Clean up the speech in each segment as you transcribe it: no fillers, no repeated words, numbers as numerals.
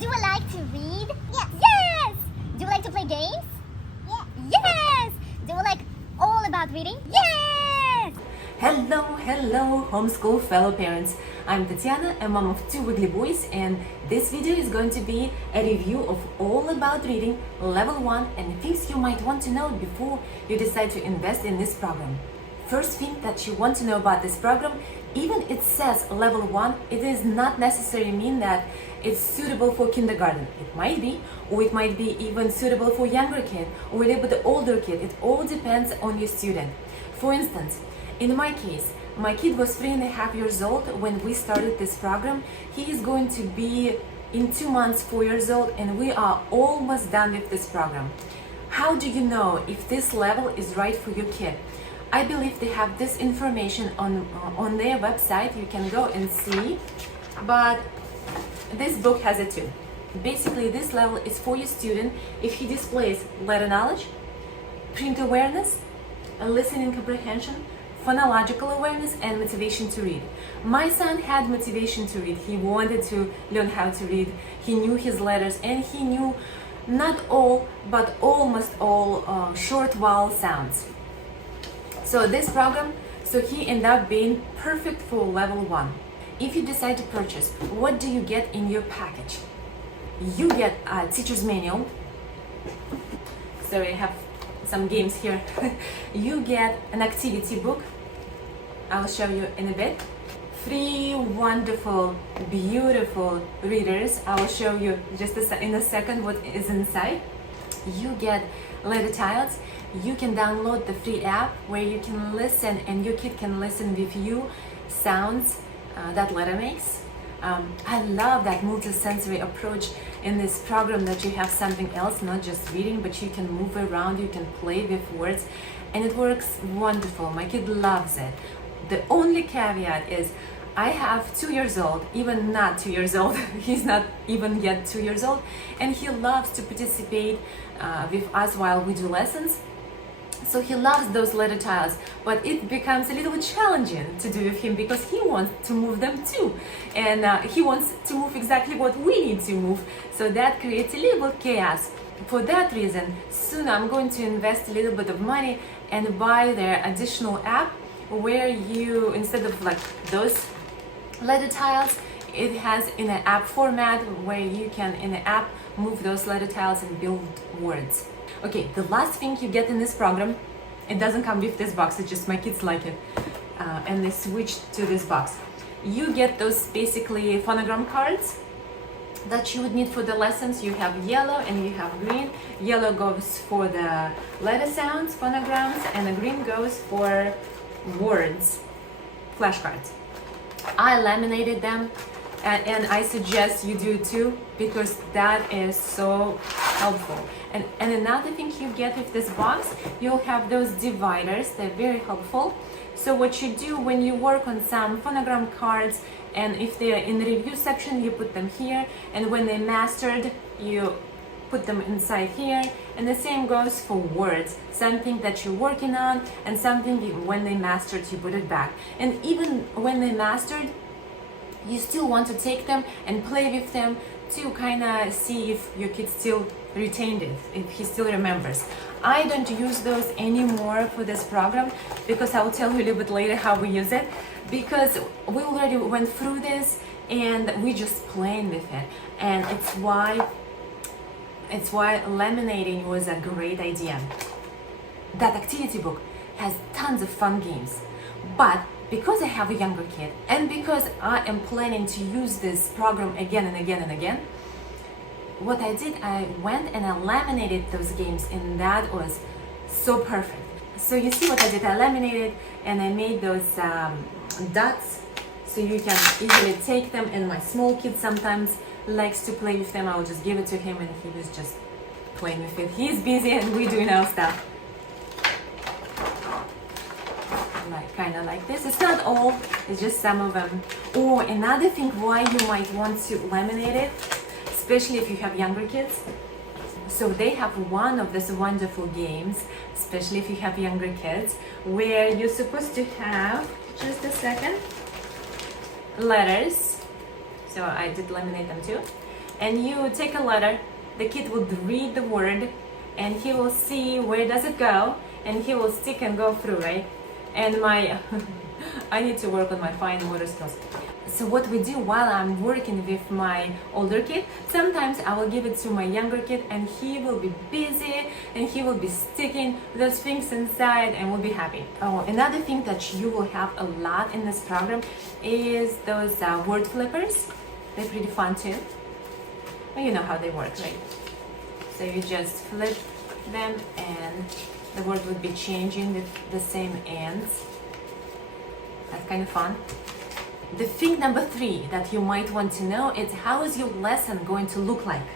Do you like to read? Yes. Yes. Do you like to play games? Yes. Yes. Do you like all about reading? Yes. Hello, homeschool fellow parents. I'm Tatiana, a mom of 2 wiggly boys, and this video is going to be a review of all about reading level 1 and things you might want to know before you decide to invest in this program. First thing that you want to know about this program, even it says level 1, it does not necessarily mean that it's suitable for kindergarten. It might be, or it might be even suitable for younger kid or a little bit older kid. It all depends on your student. For instance, in my case, my kid was 3.5 years old when we started this program. He is going to be in 2 months 4 years old, and we are almost done with this program. How do you know if this level is right for your kid? I believe they have this information on their website. You can go and see, but this book has it too. Basically, this level is for your student if he displays letter knowledge, print awareness, listening comprehension, phonological awareness, and motivation to read. My son had motivation to read. He wanted to learn how to read. He knew his letters, and he knew not all, but almost all short vowel sounds. So this program, he ended up being perfect for level 1. If you decide to purchase, what do you get in your package? You get a teacher's manual. So I have some games here. You get an activity book. I'll show you in a bit. 3 wonderful, beautiful readers. I'll show you just in a second what is inside. You get letter tiles. You can download the free app where you can listen and your kid can listen with you sounds that letter makes. I love that multisensory approach in this program, that you have something else, not just reading, but you can move around, you can play with words, and it works wonderful. My kid loves it. The only caveat is I have 2 years old, even not 2 years old, he's not even yet 2 years old, and he loves to participate with us while we do lessons. So he loves those letter tiles, but it becomes a little bit challenging to do with him because he wants to move them too. And he wants to move exactly what we need to move. So that creates a little bit chaos. For that reason, soon I'm going to invest a little bit of money and buy their additional app where you, instead of like those letter tiles, it has in an app format where you can in the app move those letter tiles and build words. Okay, the last thing you get in this program, it doesn't come with this box, it's just my kids like it, and they switched to this box. You get those basically phonogram cards that you would need for the lessons. You have yellow and you have green. Yellow goes for the letter sounds, phonograms, and the green goes for words, flashcards. I laminated them, and I suggest you do too, because that is so helpful. And another thing you get with this box, you'll have those dividers. They're very helpful. So what you do when you work on some phonogram cards, and if they're in the review section, you put them here, and when they're mastered, you put them inside here. And the same goes for words, something that you're working on, and something when they mastered, you put it back. And even when they mastered, you still want to take them and play with them to kind of see if your kid still retained it, if he still remembers. I don't use those anymore for this program because I'll tell you a little bit later how we use it, because we already went through this and we just playing with it, and it's why laminating was a great idea. That activity book has tons of fun games, but because I have a younger kid and because I am planning to use this program again and again and again, what I did, I went and I laminated those games, and that was so perfect. So you see what I did, I laminated and I made those dots so you can easily take them, and my small kid sometimes likes to play with them. I'll just give it to him and he was just playing with it. He's busy and we're doing our stuff. Kind of like this. It's not all, it's just some of them. Or another thing why you might want to laminate it, especially if you have younger kids. So they have one of these wonderful games, especially if you have younger kids, where you're supposed to have, just a second, letters. So I did laminate them too. and you take a letter, the kid would read the word and he will see where does it go, and he will stick and go through, right? And my I need to work on my fine motor skills. So what we do while I'm working with my older kid, sometimes I will give it to my younger kid and he will be busy and he will be sticking those things inside and will be happy. Oh, another thing that you will have a lot in this program is those word flippers. They're pretty fun too. Well, you know how they work, right? So you just flip them and the word would be changing with the same ends. That's kind of fun. The thing number 3 that you might want to know is how is your lesson going to look like?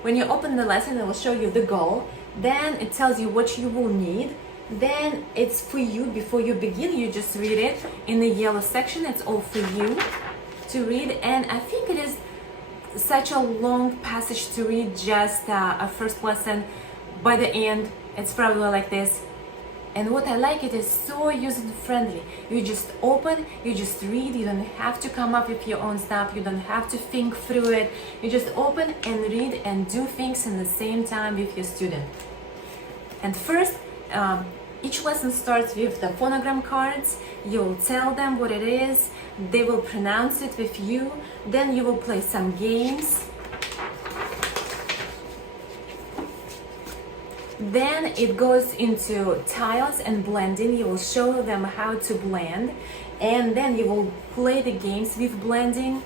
When you open the lesson, it will show you the goal. Then it tells you what you will need. Then it's for you before you begin. You just read it in the yellow section. It's all for you to read. And I think it is such a long passage to read, just a first lesson. By the end, it's probably like this. And what I like, it is so user-friendly. You just open, you just read, you don't have to come up with your own stuff, you don't have to think through it. You just open and read and do things in the same time with your student. And first, each lesson starts with the phonogram cards. You'll tell them what it is, they will pronounce it with you, then you will play some games. Then it goes into tiles and blending. You will show them how to blend, and then you will play the games with blending.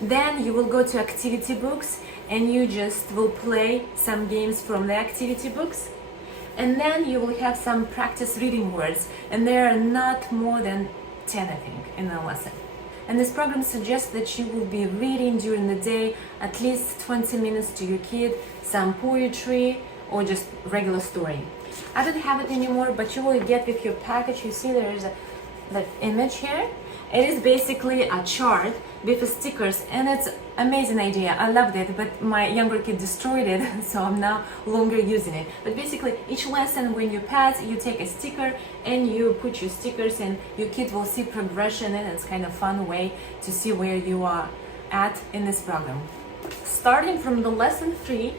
Then you will go to activity books and you just will play some games from the activity books. And then you will have some practice reading words, and there are not more than 10, I think, in the lesson. And this program suggests that you will be reading during the day at least 20 minutes to your kid, some poetry or just regular story. I don't have it anymore, but you will get with your package. You see there is that image here. It is basically a chart with stickers, and it's amazing idea. I loved it, but my younger kid destroyed it, so I'm no longer using it. But basically, each lesson when you pass, you take a sticker and you put your stickers, and your kid will see progression, and it's kind of fun way to see where you are at in this program. Starting from the lesson 3,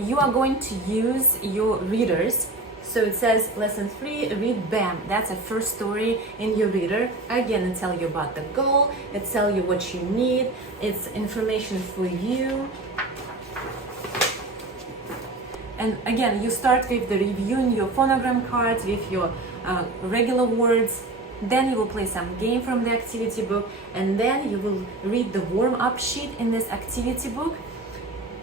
you are going to use your readers. So it says lesson 3, read BAM. That's a first story in your reader. Again, it tells you about the goal, it tells you what you need, it's information for you. And again, you start with the reviewing your phonogram cards with your regular words. Then you will play some game from the activity book, and then you will read the warm-up sheet in this activity book,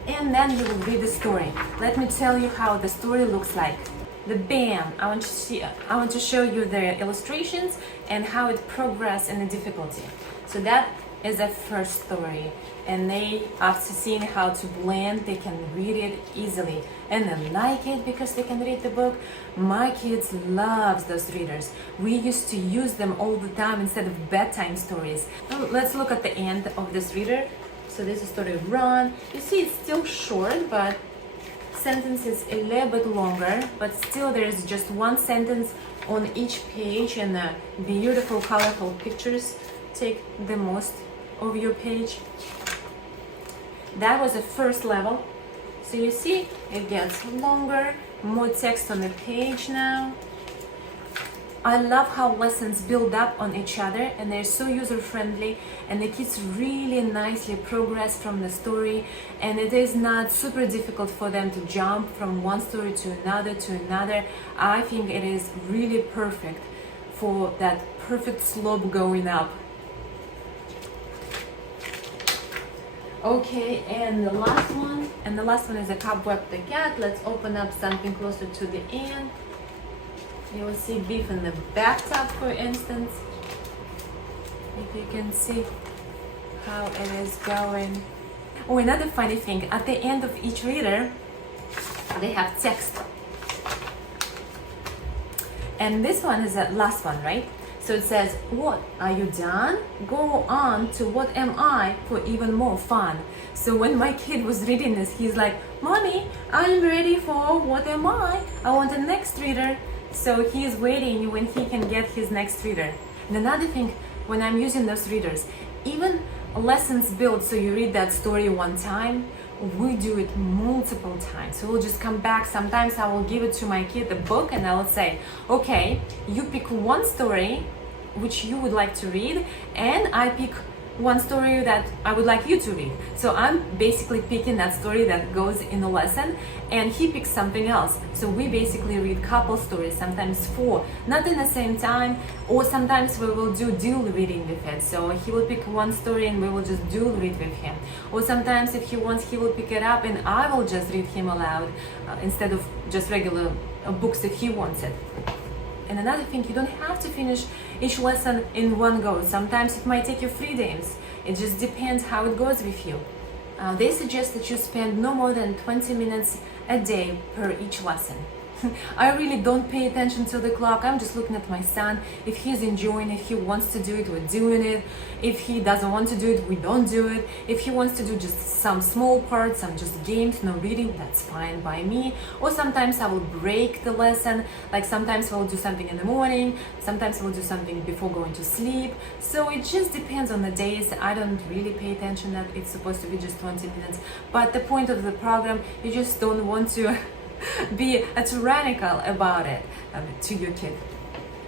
and then you will read the story. Let me tell you how the story looks like. The BAM, I want to show you the illustrations and how it progresses in the difficulty. So that is the first story, and they, after seeing how to blend, they can read it easily, and they like it because they can read the book. My kids loves those readers. We used to use them all the time instead of bedtime stories. Now, let's look at the end of this reader. So this is story Run. You see it's still short, but sentence is a little bit longer, but still there is just one sentence on each page, and the beautiful colorful pictures take the most of your page. That was the first level. So you see it gets longer, more text on the page now. I love how lessons build up on each other, and they're so user-friendly, and the kids really nicely progress from the story, and it is not super difficult for them to jump from one story to another to another. I think it is really perfect for that perfect slope going up. Okay, and the last one is a Cobweb the Cat. Let's open up something closer to the end. You will see beef in the bathtub, for instance. If you can see how it is going. Oh, another funny thing, at the end of each reader, they have text. And this one is the last one, right? So it says, what, are you done? Go on to what am I for even more fun. So when my kid was reading this, he's like, Mommy, I'm ready for what am I? I want the next reader. So he is waiting when he can get his next reader. And another thing, when I'm using those readers, even lessons built, so you read that story one time, we do it multiple times. So we'll just come back. Sometimes I will give it to my kid, the book, and I will say, okay, you pick one story which you would like to read, and I pick one story that I would like you to read. So I'm basically picking that story that goes in the lesson, and he picks something else. So we basically read couple stories, sometimes 4, not in the same time, or sometimes we will do dual reading with it. So he will pick one story and we will just dual read with him. Or sometimes if he wants, he will pick it up and I will just read him aloud instead of just regular books if he wants it. And another thing, you don't have to finish each lesson in one go. Sometimes it might take you 3 days. It just depends how it goes with you. They suggest that you spend no more than 20 minutes a day per each lesson. I really don't pay attention to the clock. I'm just looking at my son. If he's enjoying it, if he wants to do it, we're doing it. If he doesn't want to do it, we don't do it. If he wants to do just some small parts, some just games, no reading, that's fine by me. Or sometimes I will break the lesson. Like sometimes I will do something in the morning. Sometimes I will do something before going to sleep. So it just depends on the days. I don't really pay attention that it's supposed to be just 20 minutes. But the point of the program, you just don't want to be tyrannical about it to your kid.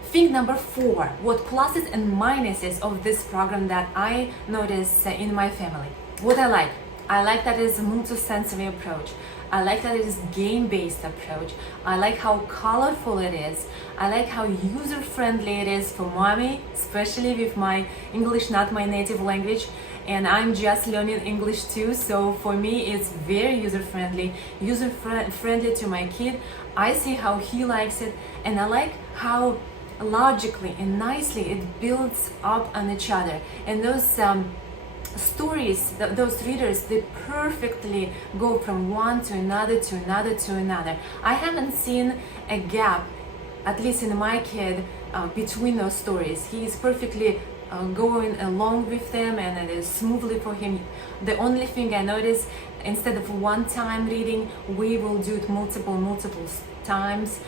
Thing number 4, what pluses and minuses of this program that I notice in my family. What I like that it is a multi-sensory approach. I like that it is game-based approach. I like how colorful it is. I like how user-friendly it is for mommy, especially with my English not my native language, and I'm just learning English too, so for me it's very user-friendly to my kid. I see how he likes it, and I like how logically and nicely it builds up on each other. And those stories, those readers, they perfectly go from one to another to another to another. I haven't seen a gap, at least in my kid, between those stories. He is perfectly going along with them, and it is smoothly for him. The only thing I notice, instead of one time reading, we will do it multiple times,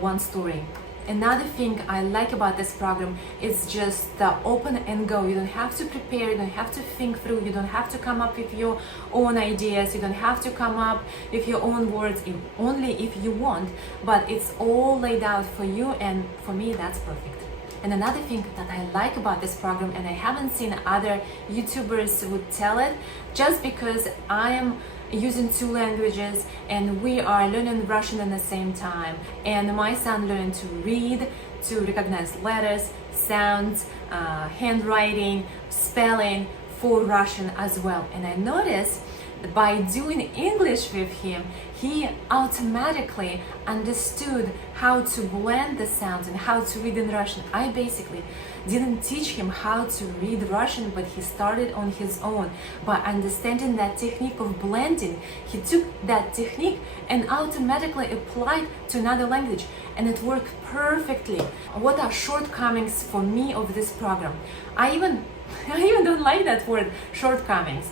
one story. Another thing I like about this program is just open and go. You don't have to prepare, you don't have to think through, you don't have to come up with your own ideas, you don't have to come up with your own words, only if you want, but it's all laid out for you, and for me that's perfect. And another thing that I like about this program, and I haven't seen other YouTubers would tell it, just because I am using 2 languages and we are learning Russian at the same time, and my son learned to read, to recognize letters, sounds, handwriting, spelling for Russian as well. And I noticed that by doing English with him, he automatically understood how to blend the sounds and how to read in Russian. I basically didn't teach him how to read Russian, but he started on his own. By understanding that technique of blending, he took that technique and automatically applied to another language, and it worked perfectly. What are shortcomings for me of this program? I even don't like that word, shortcomings.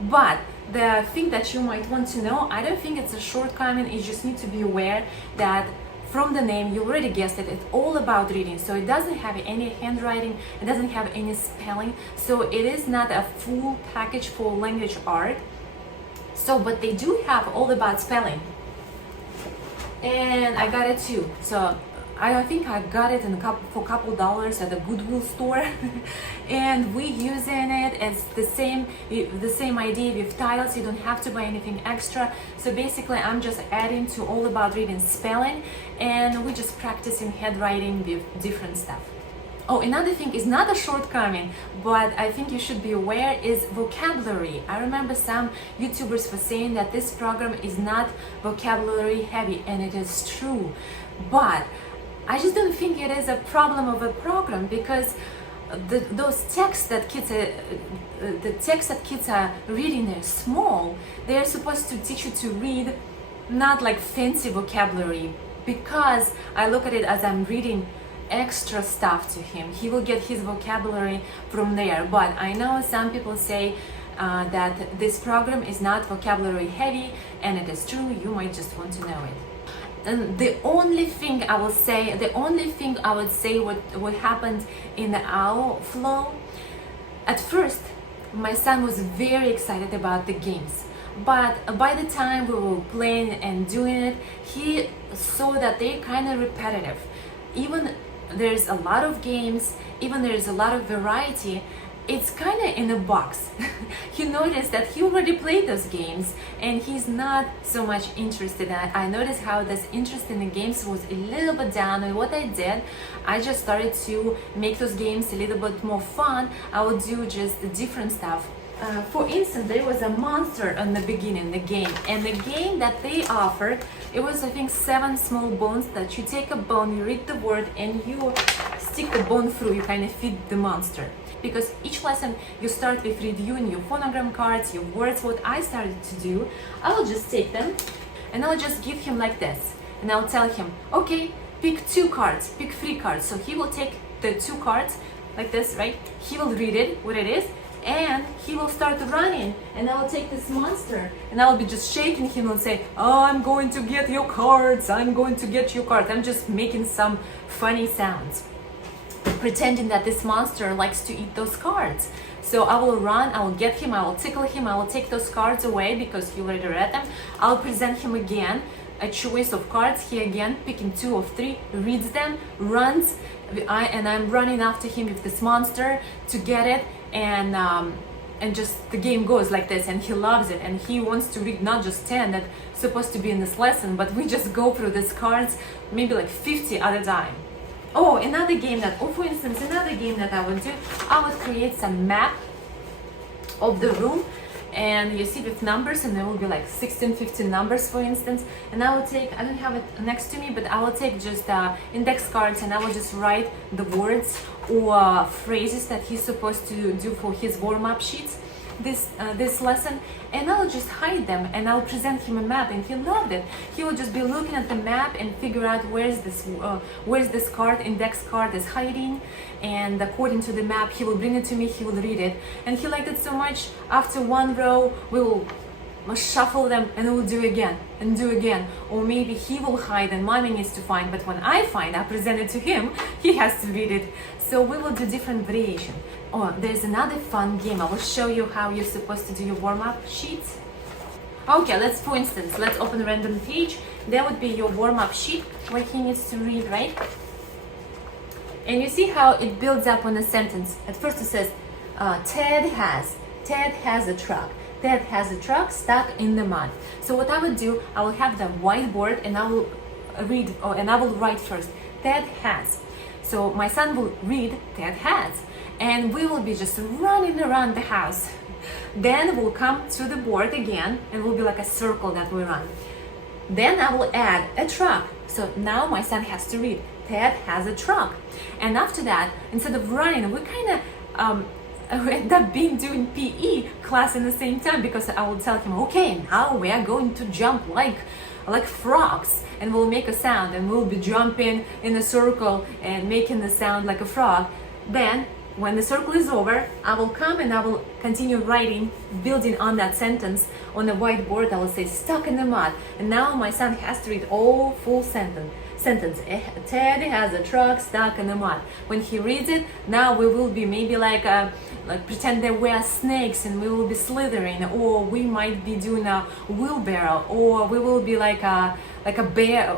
But the thing that you might want to know, I don't think it's a shortcoming. You just need to be aware that from the name, you already guessed it, it's all about reading. So it doesn't have any handwriting, it doesn't have any spelling. So it is not a full package for language art. So, but they do have all about spelling. And I got it too. So I think I got it for a couple dollars at the Goodwill store. And we using it as the same idea with titles. You don't have to buy anything extra. So basically I'm just adding to all about reading spelling, and we're just practicing handwriting with different stuff. Oh, another thing is not a shortcoming, but I think you should be aware, is vocabulary. I remember some YouTubers were saying that this program is not vocabulary heavy, and it is true. But I just don't think it is a problem of a program, because those texts that kids are reading, they're small. They're supposed to teach you to read, not like fancy vocabulary, because I look at it as I'm reading extra stuff to him. He will get his vocabulary from there. But I know some people say that this program is not vocabulary heavy, and it is true. You might just want to know it. And the only thing I would say what happened in our flow, At first, my son was very excited about the games, but by the time we were playing and doing it, he saw that they're kind of repetitive. Even there's a lot of games, even there's a lot of variety, it's kind of in a box. He noticed that he already played those games and he's not so much interested in it. I noticed how this interest in the games was a little bit down, and what I did, I just started to make those games a little bit more fun. I would do just different stuff. For instance, there was a monster in the beginning, the game, and the game that they offered, it was I think 7 small bones that you take a bone, you read the word, and you stick the bone through, you kind of feed the monster. Because each lesson you start with reviewing your phonogram cards, your words. What I started to do, I will just take them and I'll just give him like this, and I'll tell him, okay, pick 2 cards, pick 3 cards. So he will take the 2 cards like this, right? He will read it, what it is, and he will start running, and I will take this monster and I will be just shaking him and say, oh, I'm going to get your cards, I'm going to get your cards. I'm just making some funny sounds, pretending that this monster likes to eat those cards. So I will run, I will get him, I will tickle him, I will take those cards away because he already read them. I'll present him again a choice of cards. He again picking 2 or 3, reads them, runs, and I'm running after him with this monster to get it, and just the game goes like this, and he loves it, and he wants to read not just 10 that's supposed to be in this lesson, but we just go through these cards maybe like 50 at a time. Oh, another game that, for instance, another game that I would do, I would create some map of the room, and you see with numbers, and there will be like 16, 15 numbers, for instance, and I will take, I don't have it next to me, but I will take just index cards, and I will just write the words or phrases that he's supposed to do for his warm-up sheets this lesson, and I'll just hide them, and I'll present him a map, and he loved it. He will just be looking at the map and figure out where's this card, index card is hiding, and according to the map he will bring it to me, he will read it, and he liked it so much. After 1 row we will shuffle them and we'll do again and do again, or maybe he will hide and mommy needs to find, but when I find, I present it to him, he has to read it. So we will do different variation. Oh, there's another fun game. I will show you how you're supposed to do your warm-up sheets. Okay, for instance, let's open a random page. There would be your warm-up sheet where he needs to read, right? And you see how it builds up on a sentence. At first it says, Ted has a truck. Ted has a truck stuck in the mud. So what I would do, I will have the whiteboard and I will read, and I will write first, Ted has. So my son will read Ted has, and we will be just running around the house. Then we'll come to the board again, and will be like a circle that we run. Then I will add a truck. So now my son has to read Ted has a truck. And after that, instead of running, we kind of end up doing PE class in the same time, because I will tell him, okay, now we are going to jump like frogs, and we'll make a sound, and we'll be jumping in a circle and making the sound like a frog. Then when the circle is over, I will come and I will continue writing, building on that sentence on the whiteboard. I will say stuck in the mud, and now my son has to read all full sentence. Ted has a truck stuck in the mud. When he reads it, now we will be maybe like pretend that we are snakes and we will be slithering, or we might be doing a wheelbarrow, or we will be like a bear,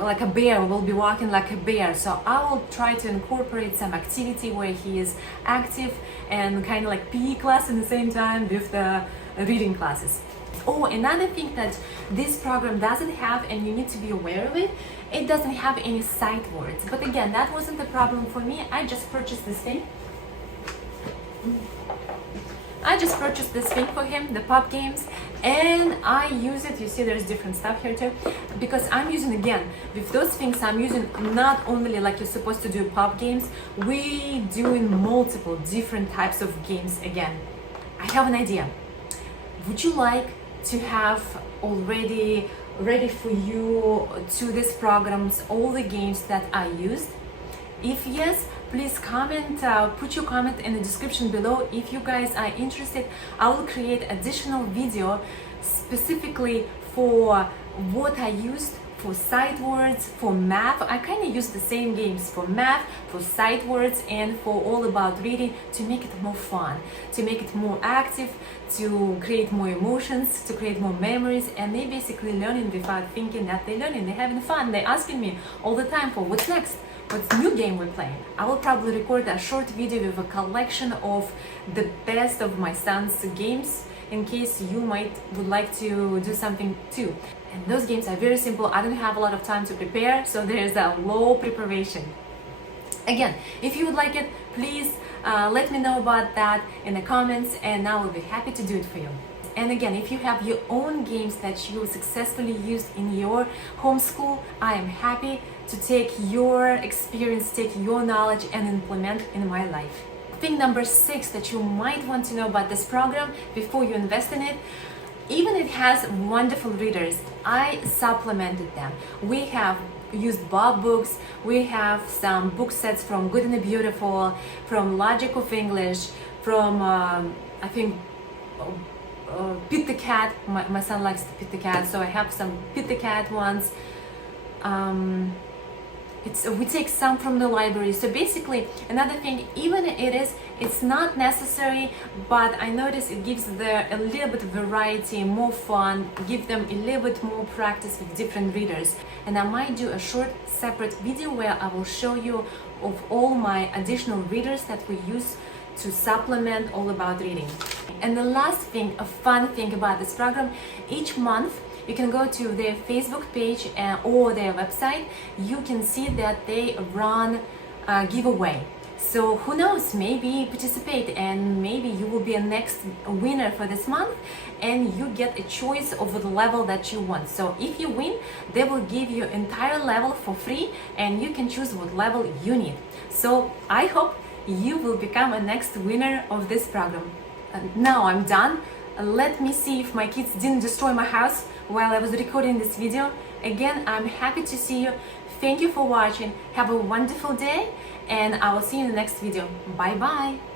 we'll be walking like a bear. So I will try to incorporate some activity where he is active, and kind of like PE class in the same time with the reading classes. Oh, another thing that this program doesn't have, and you need to be aware of it, it doesn't have any sight words. But again, that wasn't the problem for me. I just purchased this thing. For him, the pop games, and I use it. You see there's different stuff here too, because I'm using, again, with those things, I'm using not only like you're supposed to do pop games, we doing multiple different types of games. Again, I have an idea. Would you like to have already ready for you to these programs all the games that I used? If yes, please comment, put your comment in the description below. If you guys are interested, I will create additional video specifically for what I used for sight words, for math. I kind of use the same games for math, for sight words, and for all about reading to make it more fun, to make it more active, to create more emotions, to create more memories, and they basically learning without thinking that they're learning. They're having fun. They're asking me all the time for what's next, what's new game we're playing. I will probably record a short video with a collection of the best of my son's games in case you would like to do something too. And those games are very simple. I don't have a lot of time to prepare, so there's a low preparation. Again, if you would like it, please let me know about that in the comments, and I will be happy to do it for you. And again, if you have your own games that you successfully used in your homeschool, I am happy to take your experience, take your knowledge and implement in my life. Thing number 6 that you might want to know about this program before you invest in it: even it has wonderful readers, I supplemented them. We have used Bob books, we have some book sets from Good and the Beautiful, from Logic of English, from I think Pete the Cat. My son likes Pete the Cat, so I have some Pete the Cat ones. We take some from the library. So basically, another thing, even it's not necessary, but I notice it gives a little bit of variety, more fun, give them a little bit more practice with different readers. And I might do a short separate video where I will show you of all my additional readers that we use to supplement all about reading. And the last thing, a fun thing about this program, each month you can go to their Facebook page or their website. You can see that they run a giveaway. So who knows, maybe participate and maybe you will be a next winner for this month, and you get a choice of the level that you want. So if you win, they will give you entire level for free and you can choose what level you need. So I hope you will become a next winner of this program. Now I'm done. Let me see if my kids didn't destroy my house while I was recording this video. Again, I'm happy to see you. Thank you for watching. Have a wonderful day, and I will see you in the next video. Bye bye.